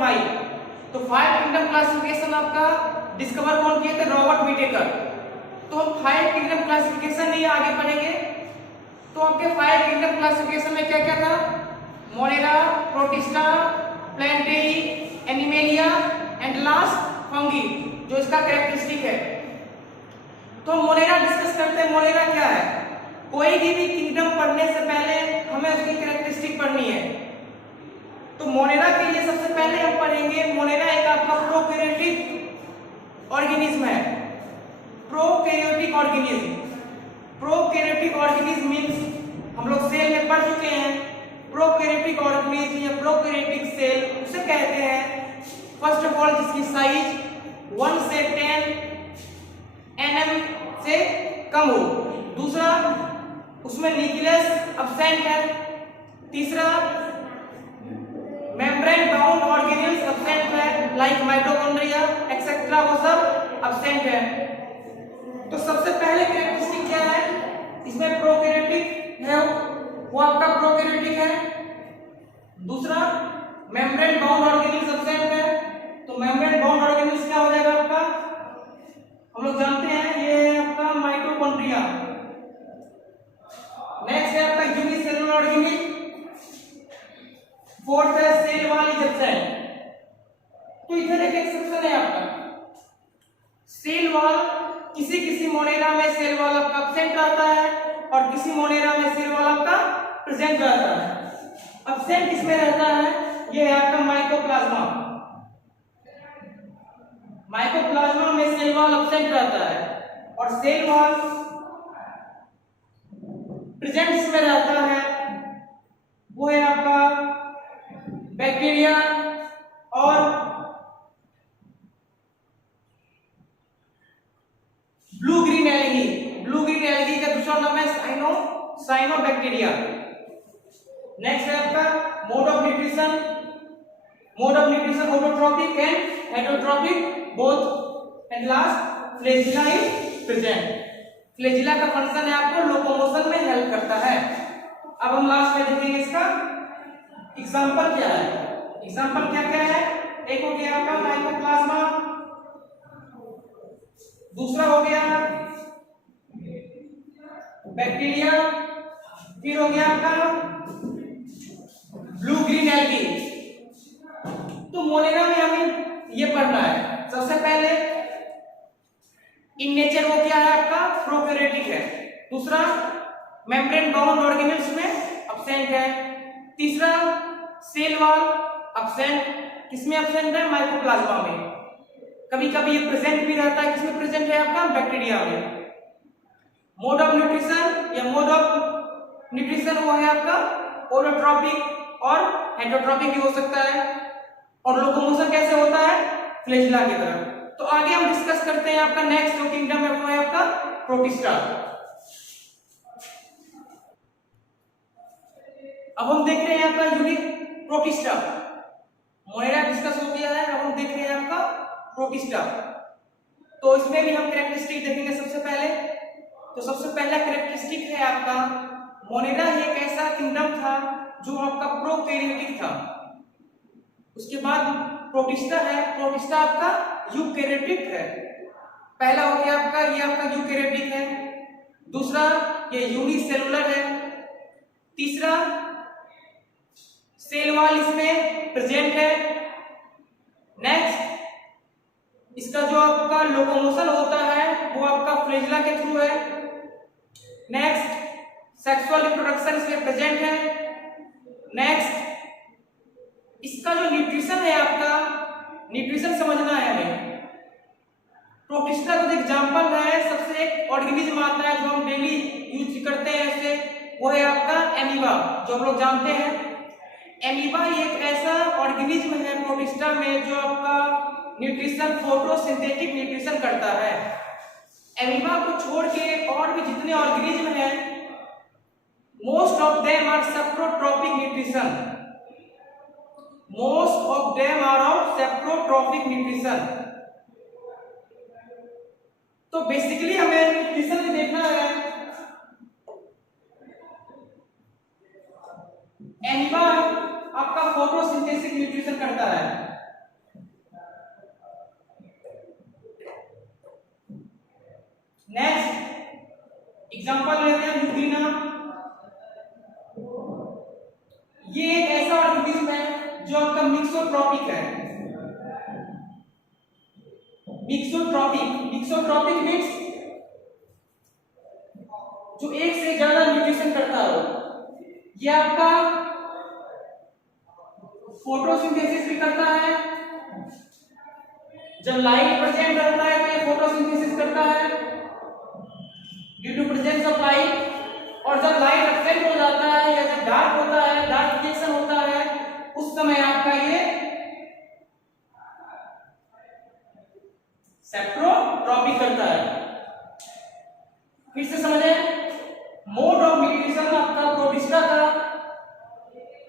5। तो 5 kingdom classification आपका discover कौन किए थे? Robert Whittaker. तो हम 5 किंगडम क्लासिफिकेशन नहीं आगे पढ़ेंगे। तो आपके 5 किंगडम क्लासिफिकेशन में क्या क्या था? Monera, Protista, Plantae, Animalia and last Fungi, जो इसका कैरेक्टरिस्टिक है। तो मोनेरा डिस्कस करते हैं। मोनेरा क्या है? कोई भी किंगडम पढ़ने से पहले हमें उसकी कैरेक्टरिस्टिक पढ़नी है। तो मोनेरा के लिए सबसे पहले हम पढ़ेंगे, मोनेरा एक आपका प्रोकैरियोटिक ऑर्गेनिज्म है। Prokaryotic organism, prokaryotic organism means हम लोग सेल में पढ़ चुके हैं। प्रोकैरियोटिक ऑर्गेनिज्म या प्रोकैरियोटिक सेल उसे कहते हैं फर्स्ट ऑफ ऑल जिसकी साइज 1 से 10 nm से कम हो। दूसरा, उसमें न्यूक्लियस एब्सेंट है। तीसरा, मेम्ब्रेन बाउंड ऑर्गेनेल्स एब्सेंट है, लाइक माइटोकॉन्ड्रिया एक्सेट्रा, वो सब एब्सेंट है। तो सबसे पहले कैरेक्टरिस्टिक क्या है? इसमें प्रोकैरियोटिक है, वो आपका प्रोकैरियोटिक है। दूसरा, मेम्ब्रेन बाउंड ऑर्गेनेल्स एब्सेंट है। तो मेम्ब्रेन बाउंड ऑर्गेनेल्स क्या हो जाएगा आपका? हम लोग जानते हैं ये है आपका माइटोकॉन्ड्रिया। नेक्स्ट है आपका यूनिसेलुलर ऑर्गेनिज्म। फोर्थ है सेल वॉल इज एब्सेंट। तो इधर एक एक्सेप्शन है आपका, सेल वॉल। किसी किसी मोनेरा में सेल वॉल आपका एब्सेंट रहता है और किसी मोनेरा में सेल वॉल आपका प्रेजेंट रहता है। एब्सेंट किसमें रहता है? ये है आपका माइकोप्लाज्मा। माइकोप्लाज्मा में सेल वॉल एब्सेंट रहता है और सेल वॉल प्रेजेंट इसमें रहता है, वो है आपका बैक्टीरिया और blue green algae. Blue green algae का दूसरा नाम है साइनोबैक्टीरिया। नेक्स्ट है आपका mode of nutrition. Mode of nutrition autotrophic and heterotrophic both and last flagella is present. Flagella का फंक्शन है आपको लोकोमोशन में हेल्प करता है। अब हम लास्ट में देखेंगे इसका एग्जांपल क्या है। एग्जांपल क्या क्या है? एक हो गया आपका माइकोप्लाज्मा, दूसरा हो गया बैक्टीरिया, फिर हो गया आपका ब्लू ग्रीन एल्गी। तो मोनेरा में हमें ये पढ़ना है। सबसे पहले इन नेचर वो क्या है आपका? प्रोकैरियोटिक है। दूसरा, मेम्ब्रेन बाउंड ऑर्गेनेल्स में एब्सेंट है। तीसरा, सेल वॉल एब्सेंट। किसमें एब्सेंट है? माइकोप्लाज्मा में। कभी कभी ये प्रेजेंट भी रहता है। किसमें प्रेजेंट है आपका? बैक्टीरिया में। मोड ऑफ न्यूट्रिशन या मोड ऑफ न्यूट्रिशन वो है आपका ऑटोट्रॉपिक और हेटेरोट्रॉपिक भी हो सकता है। और लोकोमोशन कैसे होता है? फ्लैजिला की तरह। तो आगे हम डिस्कस करते हैं आपका नेक्स्ट जो किंगडम है वो है आपका प्रोटिस्टा। अब हम देख रहे हैं आपका यूनिक प्रोटिस्टा। मोनेरा डिस्कस हो गया है, अब हम देख रहे हैं आपका प्रोटिस्टा। तो इसमें भी हम कैरेक्टरिस्टिक देखेंगे सबसे पहले। तो सबसे पहला कैरेक्टरिस्टिक है आपका मोनेरा एक ऐसा किंगडम था जो आपका प्रोकैरियोटिक था। उसके बाद प्रोटिस्टा है। प्रोटिस्टा आपका यूकैरियोटिक है। पहला हो गया आपका ये आपका यूकैरियोटिक है। दूसरा, ये यूनिसेलुलर है। तीसरा, सेल वॉल इसमें प्रेजेंट है। नेक्स्ट, इसका जो आपका लोकोमोशन होता है वो आपका फ्लैजिला के थ्रू है। नेक्स्ट, सेक्सुअल रिप्रोडक्शन इसमें प्रेजेंट है। नेक्स्ट, इसका जो न्यूट्रिशन है आपका, न्यूट्रिशन समझना है हमें। प्रोटिस्टा का एग्जांपल है, सबसे एक ऑर्गेनिज्म आता है जो हम डेली यूज करते हैं ऐसे, वो है आपका एमीबा, जो हम लोग जानते हैं। एमीबा एक ऐसा ऑर्गेनिज्म है प्रोटिस्टा में जो आपका न्यूट्रिशन, फोटोसिंथेटिक न्यूट्रिशन करता है। एमीबा को छोड़ के और भी जितने ऑर्गेनिज्म हैं, most of them are saprotrophic nutrition. Most of them are of saprotrophic nutrition. तो बेसिकली हमें न्यूट्रिशन में देखना है। एमीबा आपका फोटोसिंथेसिस न्यूट्रिशन करता है। एग्जांपल लेते हैं यूग्लिना। ये एक ऐसा ऑर्गेनिज्म है जो आपका मिक्सोट्रॉपिक है। मिक्सोट्रॉपिक मीन्स जो एक से ज्यादा म्यूटेशन करता हो। ये आपका फोटोसिंथेसिस भी करता है। जब लाइट प्रेजेंट रहता है तो ये फोटोसिंथेसिस करता है due to presence of light. और जब लाइट एब्सेंट हो जाता है या जब डार्क होता है, डार्क रिएक्शन होता है, उस समय आपका ये सेप्टोट्रॉपिक करता है। फिर से समझे, मोड ऑफ म्यूटेशन आपका प्रोटिस्टा का।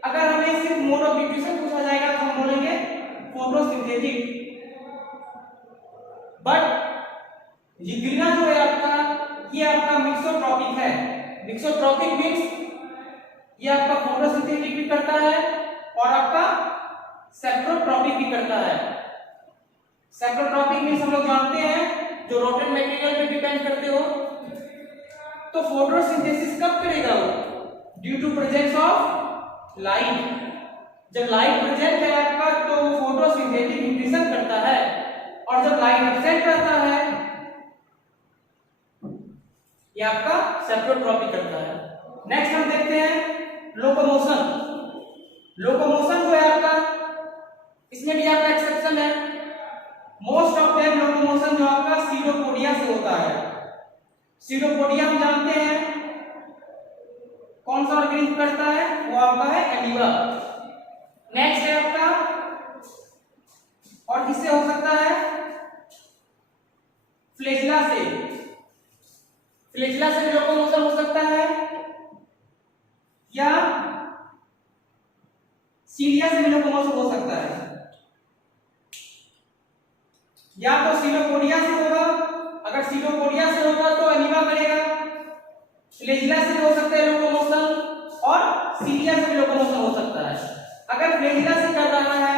अगर हमें सिर्फ मोड ऑफ म्यूटेशन पूछा जाएगा तो हम बोलेंगे फोटोसिंथेटिक। बट यूग्लिना जो है आपका, ये आपका मिक्सोट्रॉपिक है। मिक्सोट्रॉपिक मीन्स ये आपका फोटोसिंथेटिक भी करता है और आपका सेप्टोट्रॉपिक भी करता है। सेप्टोट्रॉपिक मीन्स हम लोग जानते हैं जो रोटेट मटेरियल पे डिपेंड करते हो। तो फोटोसिंथेसिस कब करेगा वो? Due to presence of light. जब लाइट प्रेजेंट है आपका तो फोटोसिंथेटिक न्यूट्रिशन करता है, और जब लाइट एब्सेंट रहता है ये आपका सेप्टोट्रॉपिक करता है। नेक्स्ट हम देखते हैं लोकोमोशन। लोकोमोशन जो है आपका, इसमें भी आपका एक्सेप्शन है। मोस्ट ऑफ देम लोकोमोशन जो आपका सीडोपोडिया से होता है। सीडोपोडिया हम जानते हैं कौन सा ऑर्गेनिज्म करता है, वो आपका है एमीबा। नेक्स्ट है आपका, और किससे हो सकता है? फ्लैजिला से। फ्लैजिला से लोकोमोशन हो सकता है, या सीलिया से भी लोकोमोशन हो सकता है। या तो सीडोपोडिया से होगा, अगर सीडोपोडिया से होगा तो एमीबा करेगा। फ्लैजिला से हो सकता है लोकोमोशन, और सीलिया से भी लोकोमोशन हो सकता है। अगर फ्लैजिला से कर रहा है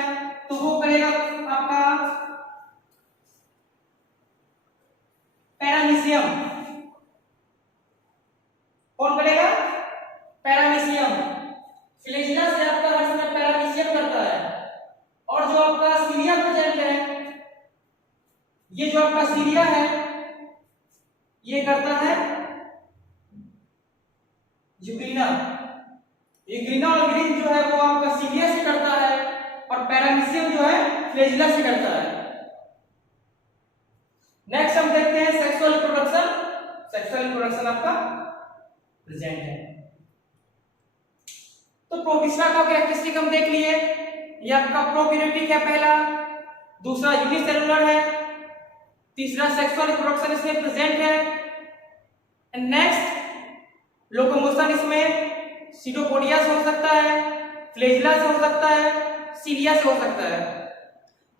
तो वो करेगा आपका पैरामीशियम। कौन करेगा? पैरामीशियम। फ्लैजिला से आपका हर समय पैरामीशियम करता है। और जो आपका सीलिया प्रेजेंट है, ये जो आपका सीलिया है, ये करता है यूग्लिना। यूग्लिना ऑर्गेनिज्म जो है वो आपका सीलिया से करता है, और पैरामीशियम जो है फ्लैजिला से करता है। नेक्स्ट हम देखते हैं सेक्सुअल रिप्रोडक्शन। सेक्सुअल रिप्रोडक्शन आपका प्रेजेंट है। तो प्रोटिस्टा का कैरेक्टरिस्टिक हम देख लिए। ये आपका प्रोकैरियोटिक है पहला, दूसरा यूनिसेलुलर है, तीसरा सेक्सुअल रिप्रोडक्शन इसमें प्रेजेंट है। एंड नेक्स्ट लोकोमोशन इसमें सीडोपोडिया से हो सकता है, फ्लैजिला से हो सकता है, सीलिया से हो सकता है।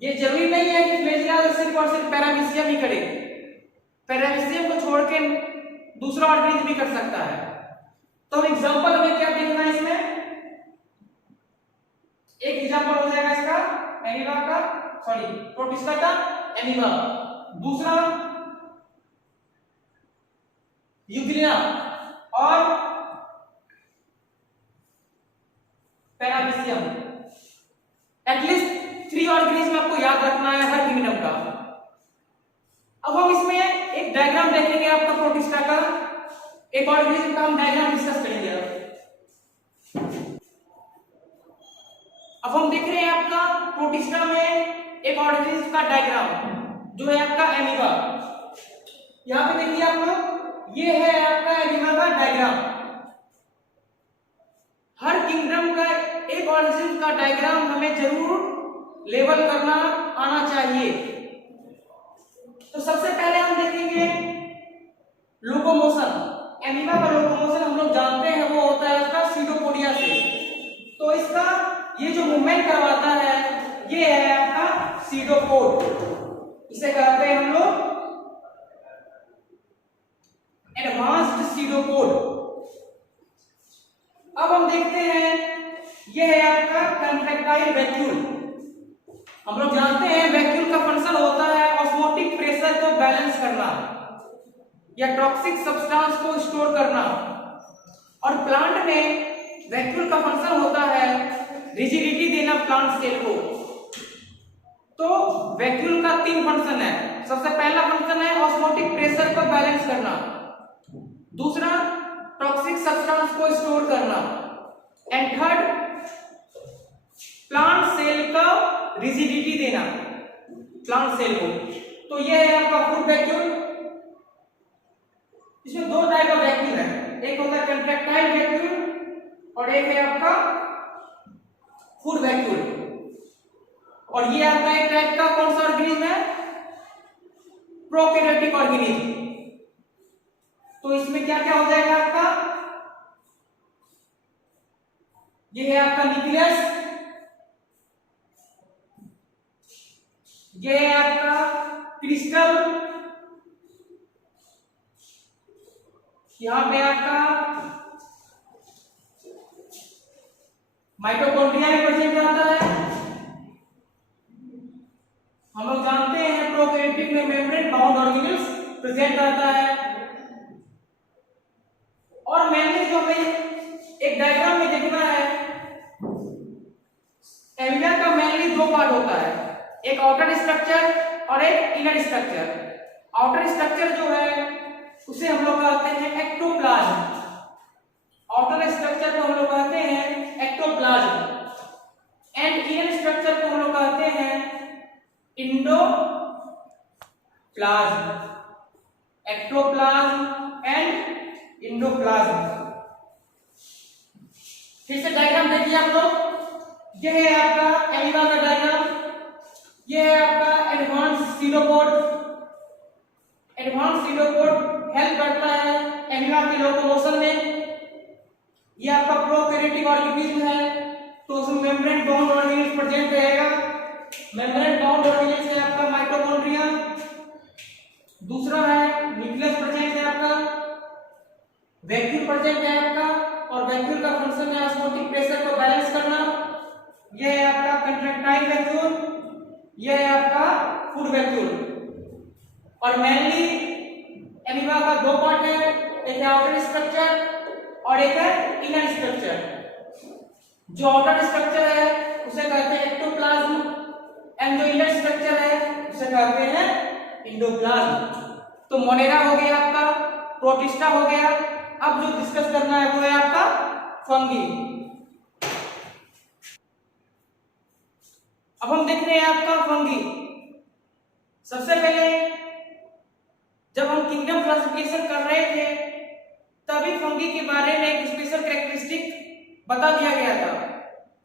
ये जरूरी नहीं है कि फ्लैजिला सिर्फ और सिर्फ पैरामीशियम ही करे। पैरामीशियम को छोड़ के दूसरा ऑर्गेनिज्म भी कर सकता है। तो एग्जांपल हमें क्या देखना है इसमें? एक एग्जांपल हो जाएगा इसका एमीबा का, सॉरी प्रोटिस्टा का एमीबा। दूसरा यूग्लिना और पैरामीशियम। एटलीस्ट 3 ऑर्गेनिज्म आपको याद रखना है हर किंगडम का। अब हम इसमें एक डायग्राम देखेंगे आपका प्रोटिस्टा का। एक ऑर्गेनिज्म का हम डायग्राम डिस्कस करेंगे। अब हम देख रहे हैं आपका प्रोटिस्टा में एक ऑर्गेनिज्म का डायग्राम जो है आपका एमीबा। यहां पे देखिए आप लोग, ये है आपका एमीबा का डायग्राम। हर किंगडम का एक ऑर्गेनिज्म का डायग्राम हमें जरूर लेवल करना आना चाहिए। तो सबसे पहले हम देखेंगे लोकोमोशन। एमीबा का लोकोमोशन हम लोग जानते हैं वो होता है इसका सीडोपोडिया से। तो इसका ये जो मूवमेंट करवाता है ये है आपका सीडोपोड। इसे कहते हैं हम लोग एडवांस्ड सीडोपोड। अब हम देखते हैं ये है आपका कंट्रैक्टाइल वैक्यूल। हम लोग जानते हैं वैक्यूल का फंक्शन होता है ऑस्मोटिक प्रेशर को बैलेंस करना। या टॉक्सिक सब्सटेंस को स्टोर करना। और प्लांट में वैक्यूल का फंक्शन होता है रिजिडिटी देना प्लांट सेल को। तो वैक्यूल का 3 फंक्शन है। सबसे पहला फंक्शन है ऑस्मोटिक प्रेशर को बैलेंस करना, दूसरा टॉक्सिक सब्सटेंस को स्टोर करना, एंड थर्ड प्लांट सेल का रिजिडिटी देना प्लांट सेल को। तो ये है आपका फूड वैक्यूल। इसमें 2 टाइप का वैक्यूल है, एक होता है कंट्रैक्टाइल वैक्यूल और एक है आपका फूड वैक्यूल। और ये आपका एक टाइप का कौन सा ऑर्गेनिज्म है? Prokaryotic organism. तो इसमें क्या क्या हो जाएगा आपका? ये है आपका न्यूक्लियस, ये है आपका क्रिस्टल, यहां पे आपका माइटोकॉन्ड्रिया में प्रेजेंट रहता है। हम लोग जानते हैं प्रोकैरियोटिक में मेम्ब्रेन बाउंड ऑर्गेनेल्स प्रेजेंट रहता है। और मेनली जो हमें एक डायग्राम में देखना है, एमिया का मेनली 2 पार्ट होता है, एक आउटर स्ट्रक्चर और एक इनर स्ट्रक्चर। आउटर स्ट्रक्चर जो है उसे हम लोग कहते हैं एक्टोप्लाज्म। आउटर स्ट्रक्चर को हम लोग कहते हैं एक्टोप्लाज्म एंड इनर स्ट्रक्चर को हम लोग कहते हैं इंडोप्लाज्म। Ectoplasm and endoplasm. फिर से डायग्राम देखिए आप लोग, यह है आपका एमिबा का डायग्राम, यह है आपका एडवांस सीलोपोड। एडवांस सीलोपोड हेल्प करता है एमिबा के लोकोमोशन में। यह आपका प्रोकैरियोटिक ऑर्गेनिज्म है, तो उसमें मेम्ब्रेन बाउंड ऑर्गेनिज्म प्रेजेंट रहेगा। मेम्ब्रेन बाउंड ऑर्गेनिज्म है आपका माइटोकॉन्ड्रिया, दूसरा है न्यूक्लियस प्रेजेंट है आपका, वैक्यूल प्रेजेंट है आपका, और वैक्यूल का फंक्शन है ऑस्मोटिक प्रेशर को बैलेंस करना। यह है आपका कंट्रैक्टाइल वैक्यूल, यह है आपका फूड वैक्यूल। और मेनली एमिबा का 2 पार्ट है, एक है आउटर स्ट्रक्चर और एक है इनर स्ट्रक्चर। जो आउटर स्ट्रक्चर है उसे कहते हैं एक्टोप्लाज्म एंड जो इनर स्ट्रक्चर है उसे कहते हैं इंडोप्लाज्म। तो मोनेरा हो गया आपका, प्रोटिस्टा हो गया। अब जो डिस्कस करना है वो है आपका फंगी। अब हम देख रहे हैं आपका फंगी। सबसे पहले जब हम किंगडम क्लासिफिकेशन कर रहे थे तभी फंगी के बारे में एक स्पेशल कैरेक्टरिस्टिक बता दिया गया था।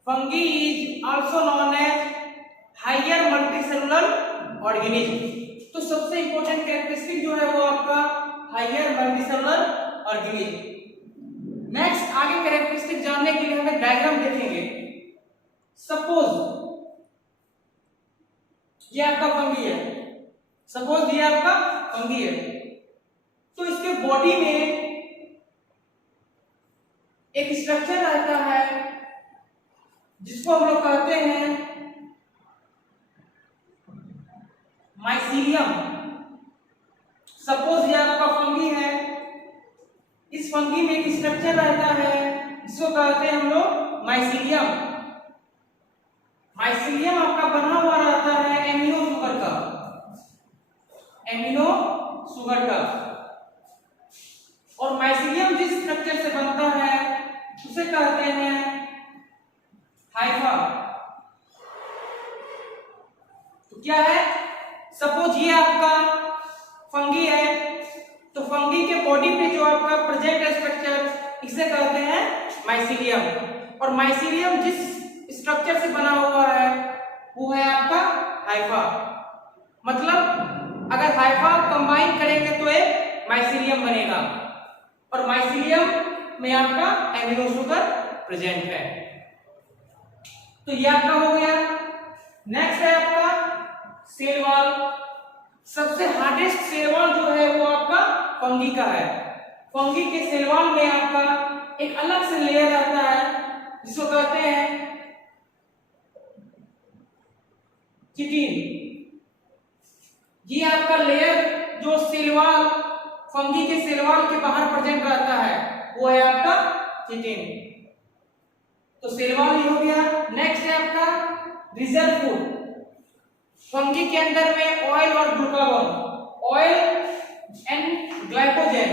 Fungi is also known as higher multicellular organism. तो सबसे इंपॉर्टेंट कैरेक्टरिस्टिक जो है वो आपका हायर मल्टीसेलुलर ऑर्गेनिज्म। नेक्स्ट आगे कैरेक्टरिस्टिक जानने के लिए हमें डायग्राम देखेंगे। सपोज ये आपका फंगी है, सपोज ये आपका फंगी है, तो इसके बॉडी में एक स्ट्रक्चर रहता है जिसको हम लोग कहते हैं माइसीलियम। सपोज ये आपका फंगी है, इस फंगी में एक स्ट्रक्चर रहता है जिसको कहते हैं हम लोग माइसीलियम। माइसीलियम आपका बना हुआ रहता है एमिनो शुगर का, एमिनो शुगर का। और माइसीलियम जिस स्ट्रक्चर से बनता है उसे कहते हैं हाइफा। तो क्या है, सपोज ये आपका फंगी है, तो फंगी के बॉडी पे जो आपका प्रेजेंट स्ट्रक्चर इसे कहते हैं माइसीलियम। और माइसीलियम जिस स्ट्रक्चर से बना हुआ है वो है आपका हाइफा। मतलब अगर हाइफा कंबाइन करेंगे तो एक माइसीलियम बनेगा, और माइसीलियम में आपका एमिनो शुगर प्रेजेंट है। तो ये आपका हो गया। नेक्स्ट है आपका सेल वॉल। सबसे हार्डेस्ट सेल वॉल जो है वो आपका फंगी का है। फंगी के सेल वॉल में आपका एक अलग से लेयर आता है जिसको कहते हैं चिटिन। ये आपका लेयर जो सेल वॉल फंगी के सेल वॉल के बाहर प्रेजेंट रहता है वो है आपका चिटिन। तो सेल वॉल ही हो गया। नेक्स्ट है आपका रिजर्व फूड। फंगी के अंदर में ऑयल और glucagon, oil and glycogen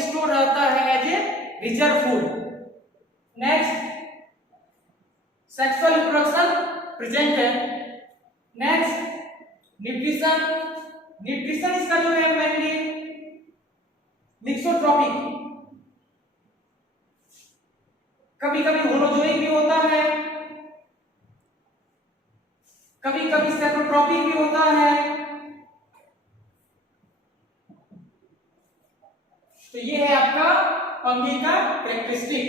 store रहता है as a reserve food. Next sexual reproduction present है। नेक्स्ट न्यूट्रिशन, न्यूट्रिशन इसका जो है मेनली मिक्सोट्रॉपिक, कभी कभी होलोजोइक भी होता है, कभी कभी सेप्रोट्रॉपिक भी होता है। तो ये है आपका फंगी का कैरेक्टरिस्टिक।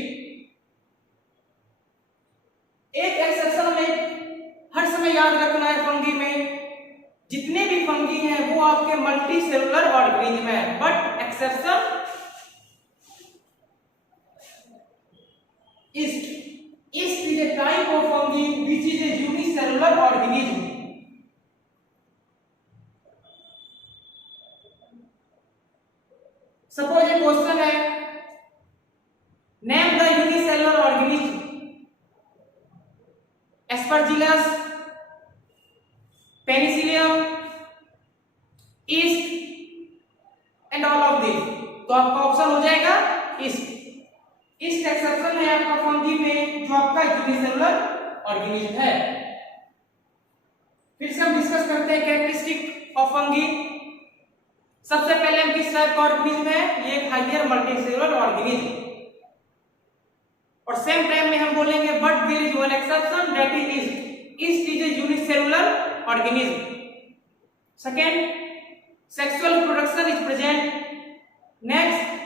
एक एक्सेप्शन हमें हर समय याद रखना है, फंगी में जितने भी फंगी हैं वो आपके मल्टी सेलुलर ऑर्गेनिज्म है, but exception is a type of fungi which is a unicellular organism. Suppose a question है, name the unicellular organism, Aspergillus, Penicillium, yeast and all of these। तो आपका ऑप्शन हो जाएगा yeast। इस exception है आपका fungi में जो आपका यूनिसेलुलर ऑर्गेनिज्म है। फिर से हम डिस्कस करते हैं कैरेक्टरिस्टिक ऑफ फंगी। सबसे पहले हम किस टाइप का ऑर्गेनिज्म है, ये एक हायर मल्टीसेलुलर ऑर्गेनिज्म। और सेम टाइम में हम बोलेंगे but there is one exception that is yeast is a unicellular organism. Second, sexual reproduction is present. Next,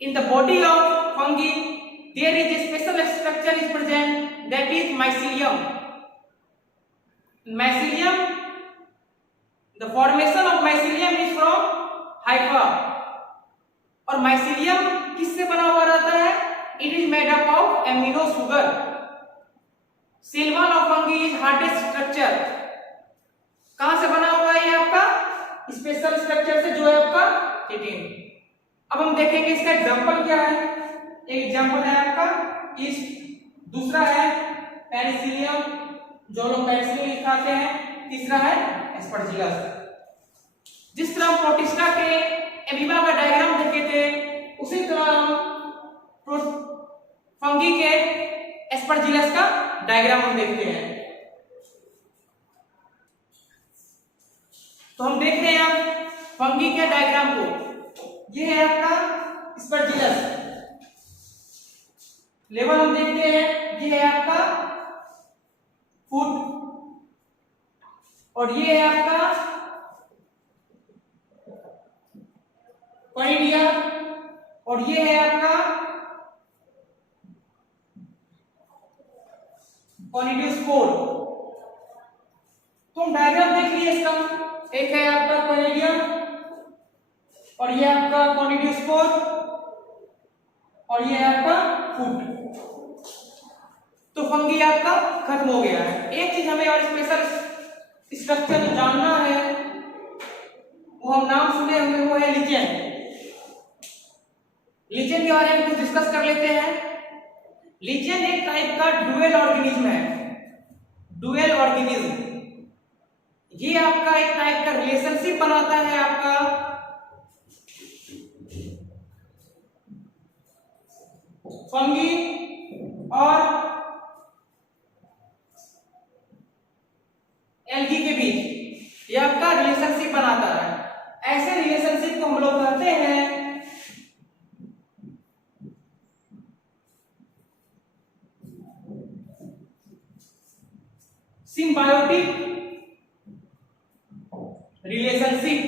in the body of fungi there is a special structure is present that is mycelium. Mycelium, the formation of mycelium is from hypha। और mycelium किससे बना हुआ रहता है, it is made up of amino sugar। cell wall of fungi is hardest structure। कहां से बना हुआ है ये आपका स्पेशल स्ट्रक्चर से जो है आपका चिटिन। अब हम देखेंगे इसका एग्जांपल क्या है। एक एग्जांपल है आपका ईस्ट, दूसरा है पेनिसिलियम, जो लोग पेनिसिलियम खाते हैं, तीसरा है एस्परजिलस। जिस तरह हम प्रोटिस्टा के एमीबा का डायग्राम देखे थे उसी तरह हम फंगी के एस्परजिलस का डायग्राम हम देखते हैं। तो हम देख रहे हैं अब फंगी के डायग्राम को। ये है आपका एस्परजिलस, लेवल हम देखते हैं, ये है आपका फुट और ये है आपका कॉनिडिया और ये है आपका कॉनिडियोस्पोर। तो हम डायग्राम देख लिए इसका, एक है आपका कॉनिडियम और ये आपका कॉनिडियोस्पोर और ये आपका फुट। तो फंगी आपका खत्म हो गया है। एक चीज हमें और स्पेशल स्ट्रक्चर जानना है, वो हम नाम सुने हुए वो है लिचेन। लिचेन के बारे में कुछ डिस्कस कर लेते हैं। लिचेन एक टाइप का डुअल ऑर्गेनिज्म है। डुअल ऑर्गेनिज्म ये आपका एक टाइप का रिलेशनशिप बनाता है आपका फंगी और एल्गी के बीच। ये आपका रिलेशनशिप बनाता है। ऐसे रिलेशनशिप को हम लोग कहते हैं सिम्बायोटिक रिलेशनशिप।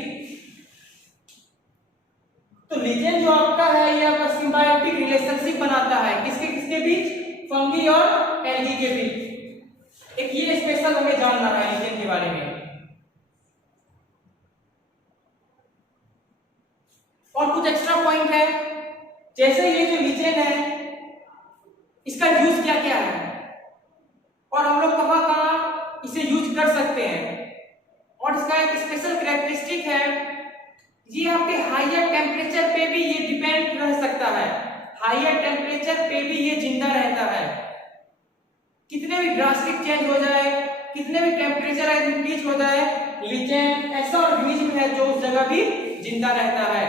तो लिचेन जो आपका है ये आपका सिम्बायोटिक रिलेशनशिप बनाता है किसके किसके बीच, फंगी और एल्गी के बीच। एक ये स्पेशल हमें जानना है लिचेन के बारे में। और कुछ एक्स्ट्रा पॉइंट है, जैसे ये जो लिचेन है इसका यूज क्या क्या है और हम लोग कहां कहां इसे यूज कर सकते हैं। और इसका एक स्पेशल कैरेक्टरिस्टिक है ये आपके हायर टेम्परेचर पे भी ये डिपेंड रह सकता है, हायर टेम्परेचर पे भी ये जिंदा रहता है। कितने भी ड्रास्टिक चेंज हो जाए, कितने भी टेम्परेचर इंक्रीज हो जाए, लीचेन ऐसा ऑर्गेनिज्म है जो उस जगह भी जिंदा रहता है।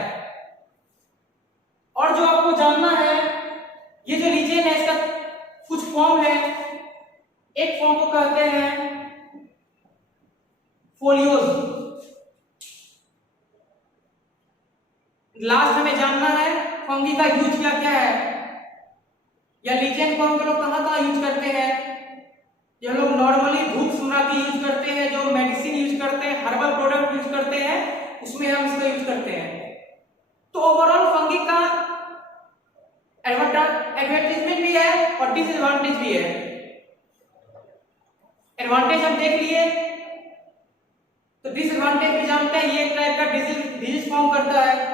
और जो आपको जानना है, ये जो लीचेन है इसका कुछ फॉर्म है। एक फॉर्म को कहते हैं फोलियोज। लास्ट हमें जानना है फंगी का यूज क्या क्या है, या लीचेन को हम लोग कहाँ यूज करते हैं। ये लोग नॉर्मली धूप सुना के यूज करते हैं, जो मेडिसिन यूज करते हैं, हर्बल प्रोडक्ट यूज करते हैं, उसमें हम इसका यूज करते हैं। तो ओवरऑल फंगी का एडवांटेजमेंट भी है और डिसएडवांटेज भी है। एडवांटेज हम देख लिए, तो डिसएडवांटेज भी जानते हैं, ये एक टाइप का डिजीज फॉर्म करता है।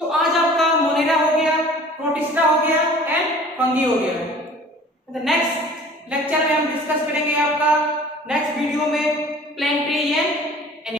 तो आज आपका मोनेरा हो गया, प्रोटिस्टा हो गया एंड फंगी हो गया। नेक्स्ट लेक्चर में हम डिस्कस करेंगे आपका नेक्स्ट वीडियो में प्लैंटेरियम